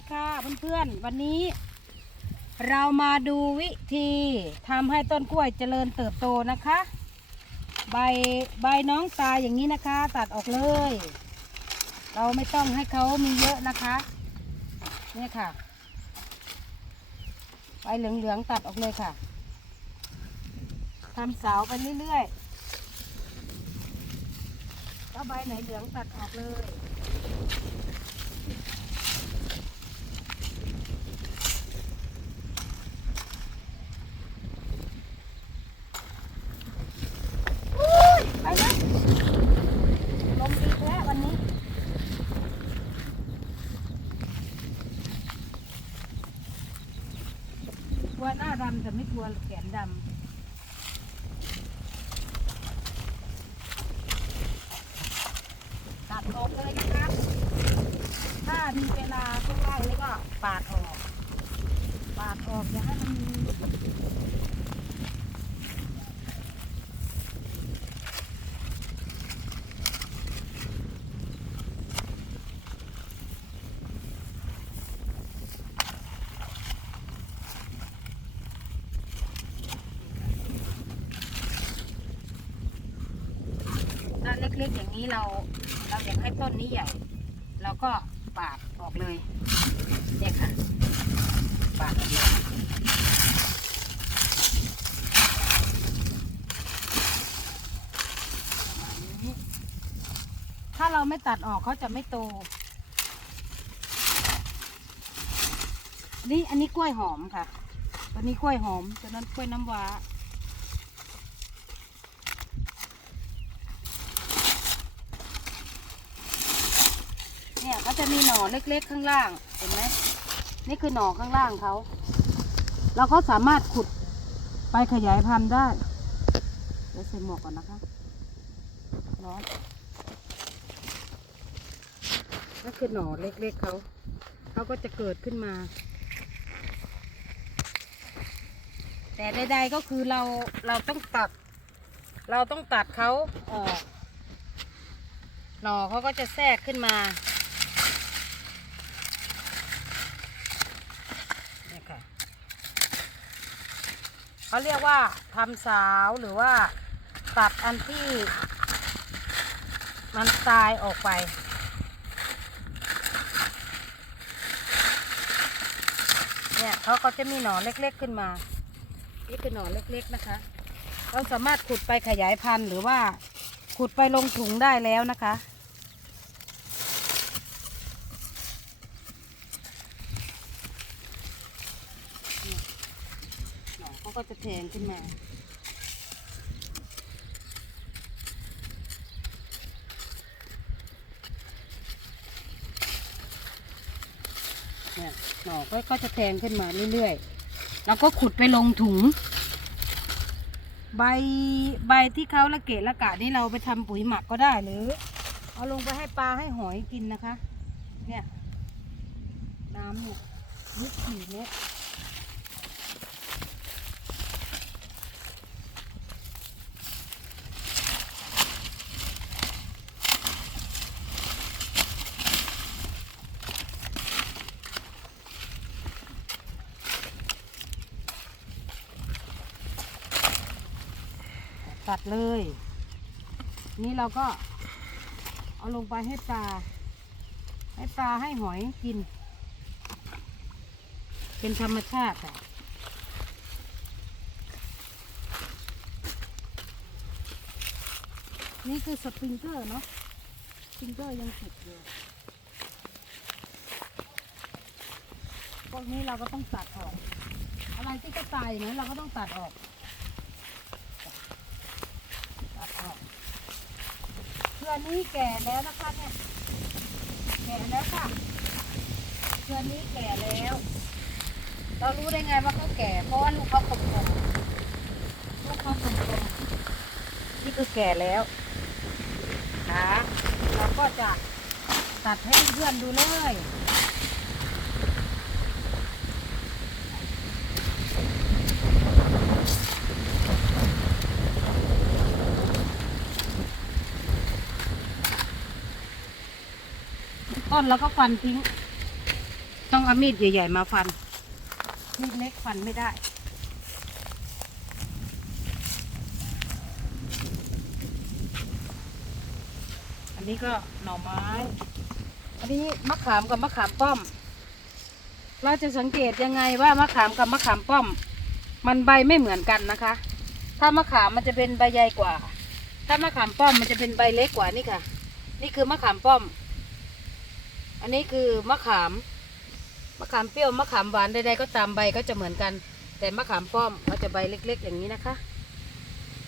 ดีค่ะเพื่อนๆ วันนี้ เรามาดูวิธีทำให้ต้นกล้วยเจริญเติบโตนะคะ ใบใบน้องตายอย่างนี้นะคะ ตัดออกเลย เราไม่ต้องให้เขามีเยอะนะคะเนี่ยค่ะ ใบเหลืองๆตัดออกเลยค่ะทำเสาไปเรื่อยๆถ้าใบไหนเหลืองตัดออกเลย ไปนะลมดีแท้วันนี้ กลัวหน้าดำแต่ไม่กลัวแขนดำตัดออกเลยนะคะถ้ามีเวลาก็ไล่แล้วก็ปาดออก ปาดออกอย่าให้มันมี ด้านเล็กๆอย่างนี้เรา เราอยากให้ต้นนี้ใหญ่ เราก็ปาดออกเลยเนี่ยค่ะปาดออกเลยถ้าเราไม่ตัดออกเขาจะไม่โต นี่อันนี้กล้วยหอมค่ะตัวนี้กล้วยหอมตัวนั้นกล้วยน้ำว้า เนี่ยเขา จะมีหน่อเล็กๆข้างล่าง เห็นไหมนี่คือหน่อข้างล่างเขา เราก็สามารถขุดไปขยายพันธุ์ได้เดี๋ยวใส่หมวกก่อนนะคะ ร้อนนั่นคือหน่อเล็กๆเขา เขาก็จะเกิดขึ้นมา แต่ใดๆก็คือเราเราต้องตัด เราต้องตัดเขาออก หน่อเขาก็จะแทรกขึ้นมาเนี่ยค่ะ เขาเรียกว่าทำสาวหรือว่าตัดอันที่ มันตายออกไป เนี่ยเขาก็จะมีหนอนเล็กๆขึ้นมา นี่คือหนอนเล็กๆนะคะ เราสามารถขุดไปขยายพันธุ์หรือว่าขุดไปลงถุงได้แล้วนะคะ หนอนเขา ก็จะแทงขึ้นมา เนี่ยหน่อก็ก็จะแทงขึ้นมาเรื่อยๆ แล้วก็ขุดไปลงถุง ใบใบที่เขาละเกะละกะนี่เราไปทำปุ๋ยหมักก็ได้หรือ เอาลงไปให้ปลาให้หอยกินนะคะ เนี่ยน้ำเนี่ยลึกสี่เมตร ตัดเลย นี่เราก็เอาลงไปให้ปลา ให้ปลาให้หอยกิน เป็นธรรมชาติค่ะนี่คือสปริงเกอร์เนาะสปริงเกอร์ยังติดอยู่พวกนี้เราก็ต้องตัดออก อะไรที่จะตายอย่างนั้นเราก็ต้องตัดออก ตัดออกเค รือนี้แก่แล้วนะคะเนี่ยแก่แล้วค่ะเครือนี้แก่แล้ว เรารู้ได้ไงว่าเขาแก่ เพราะว่าลูกเขากลมๆลูกเขากลมๆนี่คือแก่แล้วนะเราก็จะตัดให้เพื่อนดูเลย ต้นแล้วก็ฟันทิ้งต้องต้องเอามีดใหญ่ ๆ มาฟัน มีดเล็กฟันไม่ได้อันนี้ก็หน่อไม้ อันนี้มะขามกับมะขามป้อม เราจะสังเกตยังไงว่ามะขามกับมะขามป้อม มันใบไม่เหมือนกันนะคะ ถ้ามะขามมันจะเป็นใบใหญ่กว่า ถ้ามะขามป้อมมันจะเป็นใบเล็กกว่านี่ค่ะ นี่คือมะขามป้อม อันนี้คือมะขาม มะขามเปรี้ยวมะขามหวานใดๆก็ตามใบก็จะเหมือนกัน แต่มะขามป้อมเขาจะใบเล็ก ๆ อย่างนี้นะคะ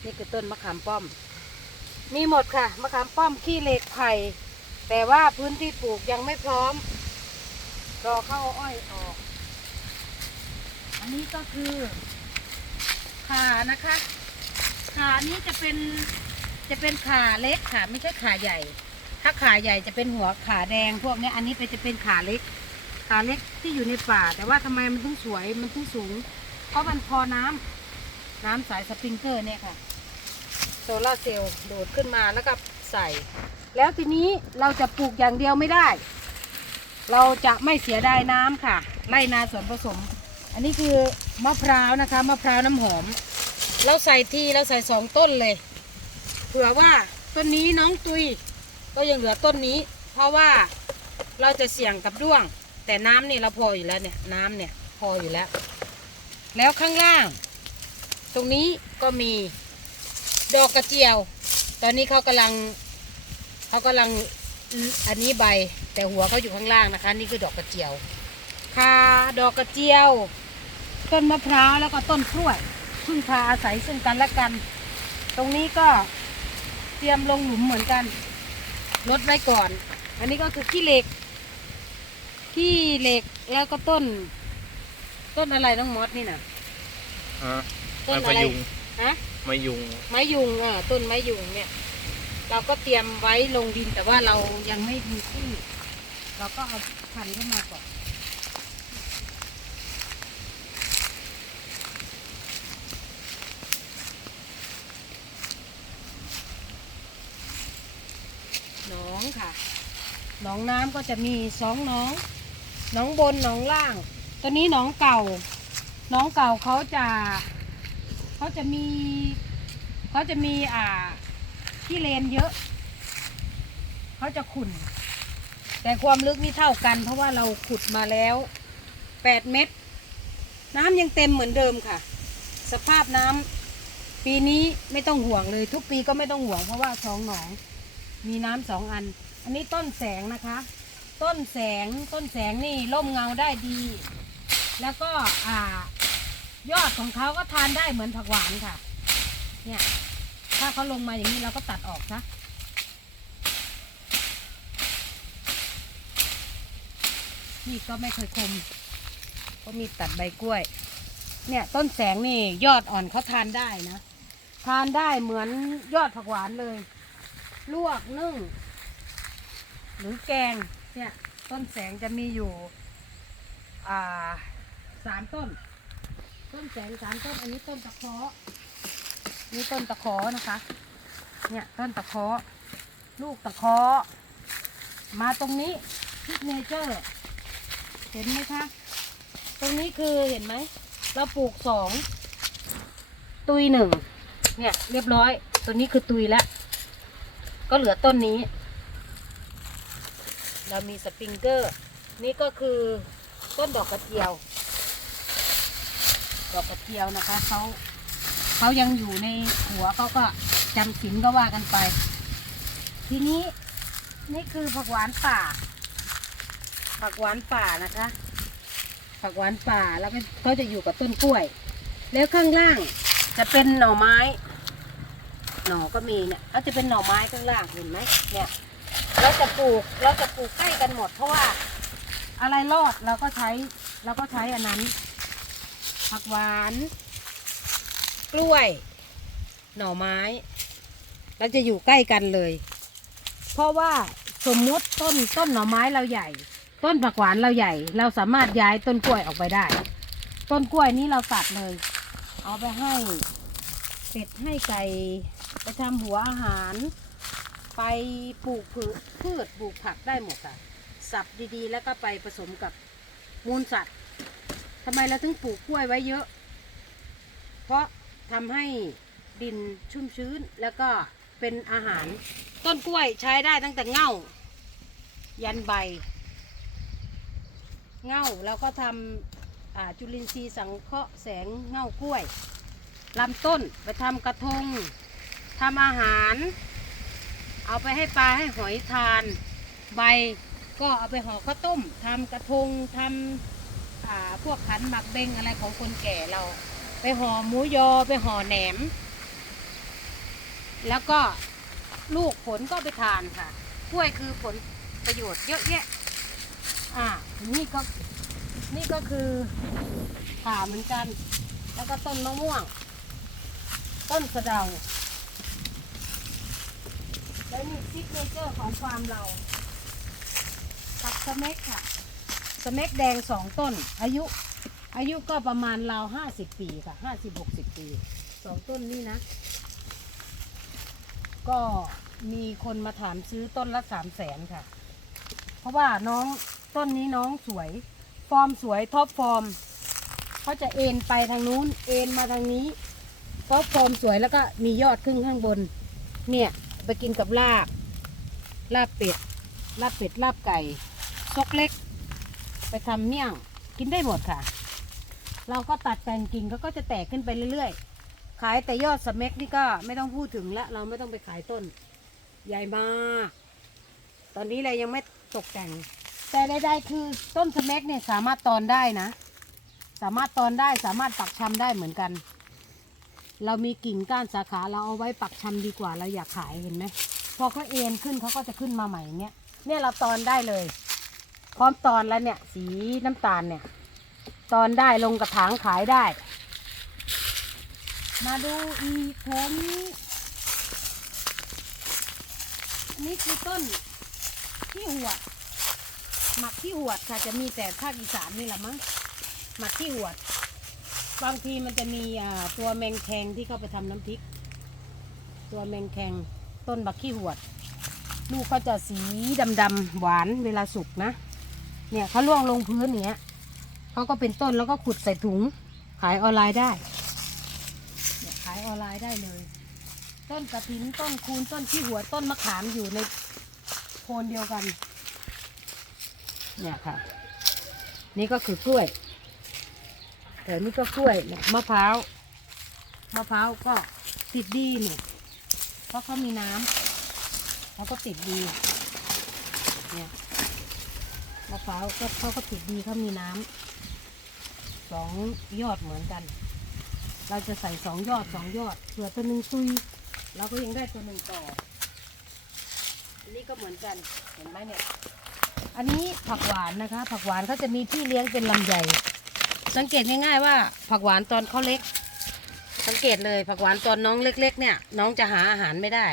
นี่คือต้นมะขามป้อม มีหมดค่ะ มะขามป้อมขี้เหล็กไผ่แต่ว่าพื้นที่ปลูกยังไม่พร้อม รอเข้าอ้อยออก อันนี้ก็คือขานะคะ ขานี้จะเป็นจะเป็นขาเล็กค่ะไม่ใช่ขาใหญ่ ถ้าขาใหญ่จะเป็นหัวขาแดงพวกเนี้ยอันนี้เป็นจะเป็นขาเล็ก ขาเล็กที่อยู่ในป่า แต่ว่าทำไมมันถึงสวยมันถึงสูง เพราะมันพอน้ำน้ำสายสปริงเกอร์เนี่ยค่ะ โซลาร์เซลล์ดูดขึ้นมาแล้วก็ใส่ แล้วทีนี้เราจะปลูกอย่างเดียวไม่ได้ เราจะไม่เสียดายน้ำค่ะไร่นาส่วนผสม อันนี้คือมะพร้าวนะคะมะพร้าวน้ำหอม เราใส่ทีเราใส่สองต้นเลย เผื่อว่าต้นนี้น้องตุย ก็ยังเหลือต้นนี้ เพราะว่าเราจะเสี่ยงกับด้วง แต่น้ำนี่เราพออยู่แล้วเนี่ยน้ำเนี่ยพออยู่แล้ว แล้วข้างล่าง ตรงนี้ก็มีดอกกระเจียว ตอนนี้เขากำลังเขากำลังอันนี้ใบแต่หัวเขาอยู่ข้างล่างนะคะ นี่คือดอกกระเจียวคาดอกกระเจียว ต้นมะพร้าวแล้วก็ต้นกล้วยพึ่งพาอาศัยซึ่งกันและกัน ตรงนี้ก็เตรียมลงหลุมเหมือนกัน ลดไว้ก่อน อันนี้ก็คือขี้เหล็ก ขี้เหล็กแล้วก็ต้น ต้นอะไรน้องมอสนี่น่ะฮะต้นไม้อะพไรยุงฮะไม้ยุงไม้ยุงอะต้นไม้ยุงเนี่ย เราก็เตรียมไว้ลงดินแต่ว่าเรายังไม่มีที่ เราก็เอาพันธุ์เข้ามาก่อนหนอง ค่ะ หนองน้ำก็จะมีสองหนอง หนองบนหนองล่าง ตัวนี้หนองเก่า หนองเก่าเขาจะเขาจะมีเขาจะมีอ่าที่เลนเยอะ เขาจะขุ่น แต่ความลึกนี่เท่ากัน เพราะว่าเราขุดมาแล้วแปดเมตร น้ำยังเต็มเหมือนเดิมค่ะ สภาพน้ำปีนี้ไม่ต้องห่วงเลย ทุกปีก็ไม่ต้องห่วงเพราะว่าสองหนอง มีน้ำสองอัน อันนี้ต้นแสงนะคะ ต้นแสงต้นแสงนี่ร่มเงาได้ดี แล้วก็อ่ายอดของเขาก็ทานได้เหมือนผักหวานค่ะ เนี่ย ถ้าเขาลงมาอย่างนี้เราก็ตัดออกซะนี่ก็ไม่เคยคม ก็มีตัดใบกล้วย เนี่ยต้นแสงนี่ยอดอ่อนเขาทานได้นะ ทานได้เหมือนยอดผักหวานเลย ลวกนึ่ง หรือแกงเนี่ยต้นแสงจะมีอยู่อ่าสามต้น ต้นแสงสามต้น อันนี้ต้นตะเคราะนี่ต้นตะเคอนะคะ เนี่ยต้นตะเคอลูกตะเคอมาตรงนี้ทิกเนเจอร์ เห็นไหมคะ ตรงนี้คือเห็นไหม เราปลูกสอง ตุยหนึ่งเนี่ยเรียบร้อย ตัวนี้คือตุยแล้ว ก็เหลือต้นนี้ เรามีสปริงเกอร์ นี่ก็คือต้นดอกกระเจียว ดอกกระเจียวนะคะเขาเขายังอยู่ในหัวเขาก็จำศีลก็ว่ากันไป ทีนี้นี่คือผักหวานป่า ผักหวานป่านะคะ ผักหวานป่าแล้วก็เขาจะอยู่กับต้นกล้วย แล้วข้างล่างจะเป็นหน่อไม้ หน่อก็มีเนี่ยก็จะเป็นหน่อไม้ข้างล่างเห็นไหมเนี่ย เราจะปลูกเราจะปลูกใกล้กันหมด เพราะว่า อะไรรอดเราก็ใช้เราก็ใช้อันนั้น ผักหวาน กล้วย หน่อไม้ เราจะอยู่ใกล้กันเลย เพราะว่าสมมุติต้นต้นหน่อไม้เราใหญ่ ต้นผักหวานเราใหญ่ เราสามารถย้ายต้นกล้วยออกไปได้ ต้นกล้วยนี้เราตัดเลย เอาไปให้เป็ดให้ไก่ ไปทำหัวอาหาร ไปปลูกพืชพืชปลูกผักได้หมดค่ะ สับดีๆ แล้วก็ไปผสมกับมูลสัตว์ทำไมเราถึงปลูกกล้วยไว้เยอะ เพราะทำให้ดินชุ่มชื้นแล้วก็เป็นอาหาร ต้นกล้วยใช้ได้ตั้งแต่เง่า ยันใบ เง่าแล้วก็ทำจุลินทรีย์สังเคราะห์แสงเง่ากล้วยลำต้นไปทำกระทง ทำอาหาร เอาไปให้ปลาให้หอยทาน ใบก็เอาไปห่อข้าวต้มทำกระทงทำอ่าพวกขันหมักเบงอะไรของคนแก่เรา ไปห่อหมูยอไปห่อแหนม แล้วก็ลูกผลก็ไปทานค่ะกล้วยคือผลประโยชน์เยอะแยะ อ่า นี่ก็ นี่ก็คือข่าเหมือนกัน แล้วก็ต้นมะม่วง ต้นสะเดา แล้วนี่ซิกเนเจอร์ของฟาร์มเราผักสเม็กค่ะ สเม็กแดงสองต้น อายุ อายุก็ประมาณราวห้าสิบปีค่ะห้าสิบหกสิบปีสองต้นนี่นะ ก็มีคนมาถามซื้อต้นละสามแสนค่ะ เพราะว่าน้องต้นนี้น้องสวย ฟอร์มสวยท็อปฟอร์มเขาจะเอ็นไปทางนู้น เอ็นมาทางนี้ท็อปฟอร์มสวยแล้วก็มียอดครึ่งข้างบน เนี่ย ไปกินกับลาบ ลาบเป็ด ลาบเป็ด ลาบไก่ ซกเล็ก ไปทำเมี่ยง กินได้หมดค่ะ เราก็ตัดแต่งกิ่งเขาก็จะแตกขึ้นไปเรื่อยๆ ขายแต่ยอดสเม็กนี่ก็ไม่ต้องพูดถึงละเราไม่ต้องไปขายต้น ใหญ่มาก ตอนนี้เรายังไม่ตกแต่ง แต่ใดๆคือต้นสเม็กเนี่ยสามารถตอนได้นะ สามารถตอนได้สามารถปักชำได้เหมือนกัน เรามีกิ่งก้านสาขาเราเอาไว้ปักชำดีกว่าเราอยากขายเห็นไหมพอเขาเอ็นขึ้นเขาก็จะขึ้นมาใหม่เงี้ยเนี่ยเราตอนได้เลย พร้อมตอนแล้วเนี่ย สีน้ำตาลเนี่ย ตอนได้ลงกระถางขายได้ มาดูอีกแถวนี้นนี้คือต้นที่หัวดหมักที่หัวดค่ะจะมีแต่ภาคอีสานนี่แหละมั้งหมักที่หัวด บางทีมันจะมีอ่าตัวแมงแคงที่เข้าไปทำน้ำพริก ตัวแมงแคงต้นบักขี้หวด ลูกเขาจะสีดำๆหวานเวลาสุกนะ เนี่ยเขาล่วงลงพื้นอย่างเงี้ยเขาก็เป็นต้นแล้วก็ขุดใส่ถุง ขายออนไลน์ได้เนี่ยขายออนไลน์ได้เลย ต้นกระถินต้นคูนต้นขี้หัวต้นมะขามอยู่ในโคนเดียวกัน เนี่ยค่ะ นี่ก็คือกล้วย แต่นี่ก็กล้วยเนี่ยมะพร้าวมะพร้าวก็ติดดีเนี่ยเพราะเขามีน้ำเขาก็ติดดีเนี่ยมะพร้าวก็เขาก็ติดดีเขามีน้ำสองยอดเหมือนกัน เราจะใส่สองยอดสองยอดเผื่อตัวหนึ่งซุยเราก็ยังได้ตัวหนึ่งต่ออันนี้ก็เหมือนกันเห็นไหมเนี่ย อันนี้ผักหวานนะคะ ผักหวานเขาจะมีที่เลี้ยงเป็นลำไย สังเกตง่ายๆว่า ผักหวานตอนเขาเล็ก สังเกตเลยผักหวานตอนน้องเล็ก ๆ เนี่ย น้องจะหาอาหารไม่ได้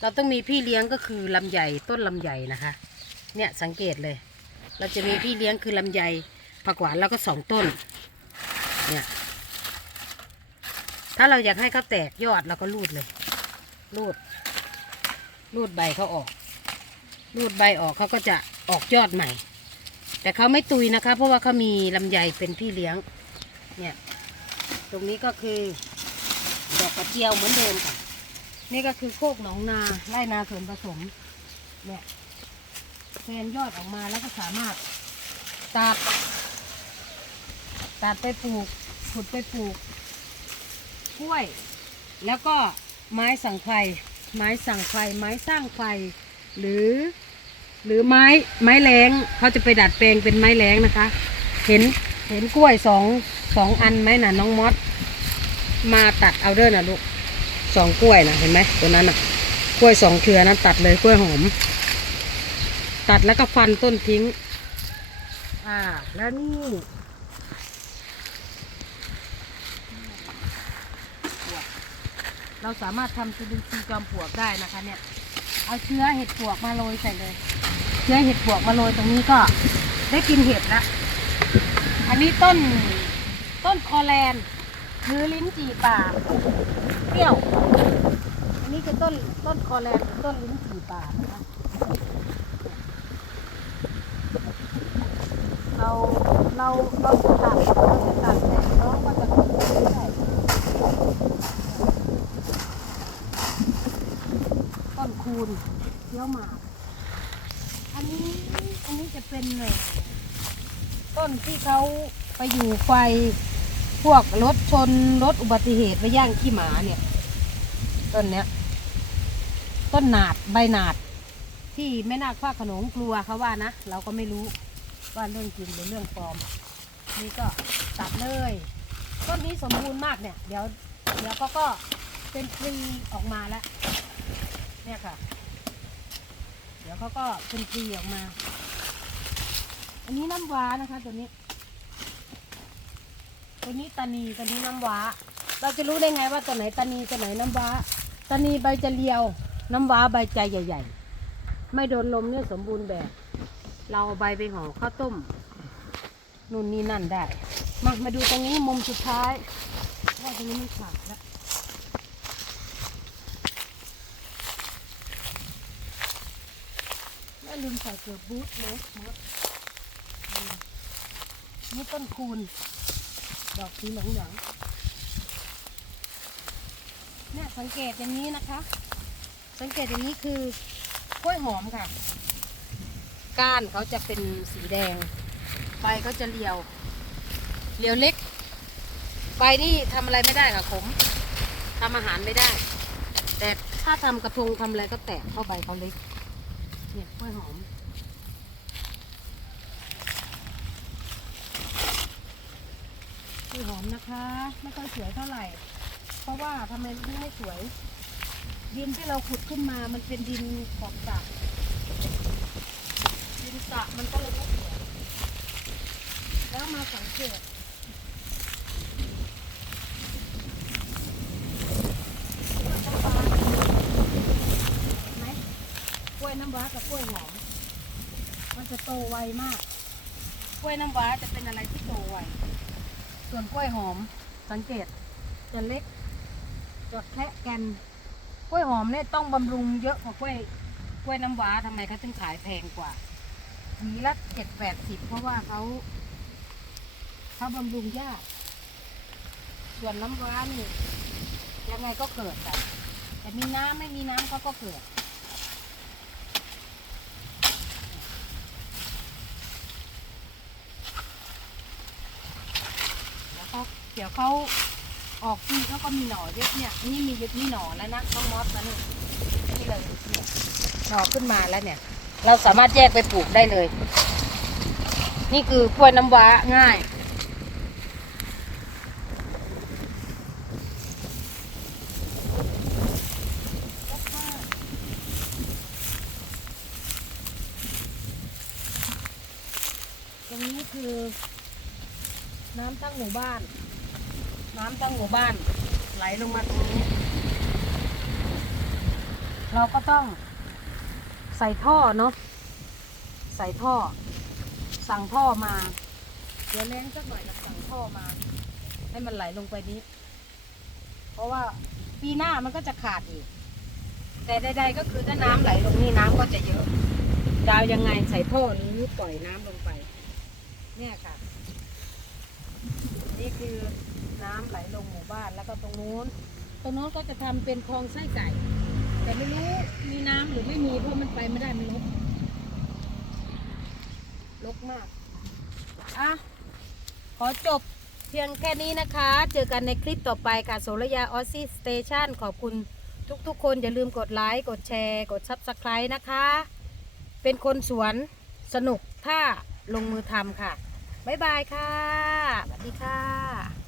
เราต้องมีพี่เลี้ยงก็คือลำไยต้นลำไยนะคะ เนี่ยสังเกตเลย เราจะมีพี่เลี้ยงคือลำไย ผักหวานแล้วก็สองต้น เนี่ยถ้าเราอยากให้เขาแตกยอดเราก็รูดเลย รูด รูดใบเขาออก รูดใบออกเขาก็จะออกยอดใหม่ แต่เขาไม่ตุยนะคะ เพราะว่าเขามีลำไยเป็นพี่เลี้ยง เนี่ย ตรงนี้ก็คือดอกกระเจียวเหมือนเดิมค่ะ นี่ก็คือโคกหนองนาไร่นาสวนผสม เนี่ยแทนยอดออกมาแล้วก็สามารถตัดตัดไปปลูกขุดไปปลูกกล้วย แล้วก็ไม้สั่งไฟไม้สั่งไฟไม้สร้างไฟหรือ หรือไม้ไม้แรงเขาจะไปดัดแปลงเป็นไม้แรงนะคะ เห็นเห็นกล้วยสองสองอันไหมน่ะน้องมอสมาตัดเอาเด้อน่ะลูกสองกล้วยนะเห็นไหมตัวนั้นน่ะ กล้วยสองเครือนั้นตัดเลยกล้วยหอม ตัดแล้วก็ฟันต้นทิ้ง อ่า แล้วนี่เราสามารถทำจุลินทรีย์จอมปลวกได้นะคะเนี่ย เอาเชื้อเห็ดปวกมาโรยใส่เลย เชื้อเห็ดปวกมาโรยตรงนี้ก็ได้กินเห็ดละอันนี้ต้นต้นคอแลนหรือลิ้นจี่ป่าเปรี้ยว อันนี้คือต้นต้นคอแลนต้นลิ้นจี่ป่านะคะเราเราเราเราจะตัดเราจะตัดแต่น้องก็จะขึ้นไปเรื่อยต้น คูณเที่ยวหมาก อันนี้อันนี้จะเป็นเอ่อต้นที่เขาไปอยู่ไฟพวกรถชนรถอุบัติเหตุไปย่างขี้หมาเนี่ย ต้นเนี้ย ต้นหนาดใบหนาด ที่แม่นาคพระโขนงกลัวเขาว่านะ เราก็ไม่รู้ว่าเรื่องจริงหรือเรื่องปลอม นี่ก็ตัดเลย ต้นนี้สมบูรณ์มากเนี่ย เดี๋ยว เดี๋ยวก็ก็เป็นปลีออกมาแล้ว เนี่ยค่ะ เดี๋ยวเขาก็เป็นปลีออกมา อันนี้น้ำว้านะคะตัวนี้ ตัวนี้ตานีตัวนี้น้ำว้า เราจะรู้ได้ไงว่าตัวไหนตานีตัวไหนน้ำว้าตานีใบจะเรียว น้ำว้าใบใจใหญ่ ๆ ไม่โดนลมเนี่ยสมบูรณ์แบบ เราเอาใบไปห่อข้าวต้มนู่นนี่นั่นได้ มามาดูตรงนี้มุมสุดท้ายว่าตรงนี้มันขาดแล้วแม่ลืมใส่ เกลือบูทเลยมดนี่ต้นคูณดอกสีเหลืองๆเนี่ยสังเกตอย่างนี้นะคะ สังเกตอย่างนี้คือกล้วยหอมค่ะ ก้านเขาจะเป็นสีแดง ใบก็จะเรียวเรียวเล็ก ใบนี่ทำอะไรไม่ได้ค่ะขมทำอาหารไม่ได้ แต่ถ้าทำกระทงทำอะไรก็แตกเข้าใบเขาเล็กเนี่ยกล้วยหอม ก ล้วยหอมนะคะไม่ค่อยสวยเท่าไหร่ เพราะว่าทำไมถึงไม่สวย ดินที่เราขุดขึ้นมามันเป็นดินขอบสระดินสระมันก็เลยไม่สวยแล้วมาสังเกตเห็นไหมกล้วยน้ำว้ากับกล้วยหอม มันจะโตไวมาก กล้วยน้ำว้าจะเป็นอะไรที่โตไว ส่วนกล้วยหอมสังเกตจะเล็กจดแค่แกนกล้วยหอมเนี่ยต้องบำรุงเยอะกว่ากล้วยกล้วยน้ำว้าทำไมเขาถึงขายแพงกว่าหวีละเจ็ดแปดสิบเพราะว่าเขาเขาบำรุงยากส่วนน้ำว้านี่ยังไงก็เกิดแต่แต่มีน้ำไม่มีน้ำเขาก็เกิด แล้ว เดี๋ยวเขาออกทีเขาก็มีหน่อเยอะเนี่ย นี่มีมีหน่อแล้วนะน้องมอสนะนี่นี่เลยเนี่ยหน่อขึ้นมาแล้วเนี่ย เราสามารถแยกไปปลูกได้เลย นี่คือกล้วยน้ำว้าง่ายตรงนี้คือน้ำทั้งหมู่บ้าน น้ำทั้งหมู่บ้าน ไหลลงมาตรงนี้ เราก็ต้องใส่ท่อเนาะใส่ท่อ สั่งท่อมา เดี๋ยวแรงสักหน่อยสั่งท่อมา ให้มันไหลลงไปนี้ เพราะว่าปีหน้ามันก็จะขาดอีก แต่ใดๆก็คือถ้าน้ำไหลลงนี่น้ำก็จะเยอะดาวยังไงใส่ท่อหรือปล่อยน้ำลงไป เนี่ยค่ะ นี่คือ น้ำไหลลงหมู่บ้านแล้วก็ตรงนู้น ตรงนู้นก็จะทำเป็นคลองไส้ไก่ แต่ไม่รู้มีน้ำหรือไม่มีเพราะมันไปไม่ได้มันลกลกมากอะขอจบเพียงแค่นี้นะคะ เจอกันในคลิปต่อไปค่ะโสระยาออซ s สเตชันขอบคุณทุกๆ คนอย่าลืมกดไลค์ กดแชร์ กด Subscribe นะคะ เป็นคนสวนสนุกถ้าลงมือทำค่ะ บ๊ายบายค่ะ สวัสดีค่ะ